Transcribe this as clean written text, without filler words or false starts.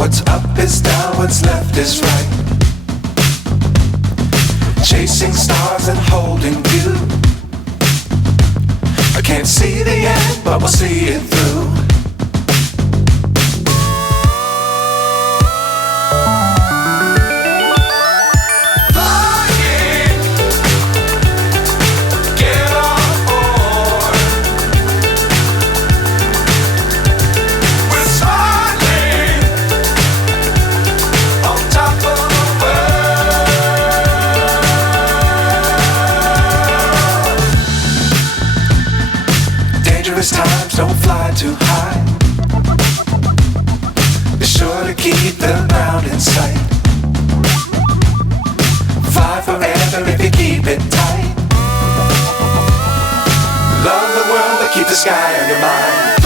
What's up is down, what's left is right. Chasing stars and holding you. I can't see the end, but we'll see it through. Dangerous times, don't fly too high. Be sure to keep the ground in sight. Fly forever if you keep it tight. Love the world, but keep the sky on your mind.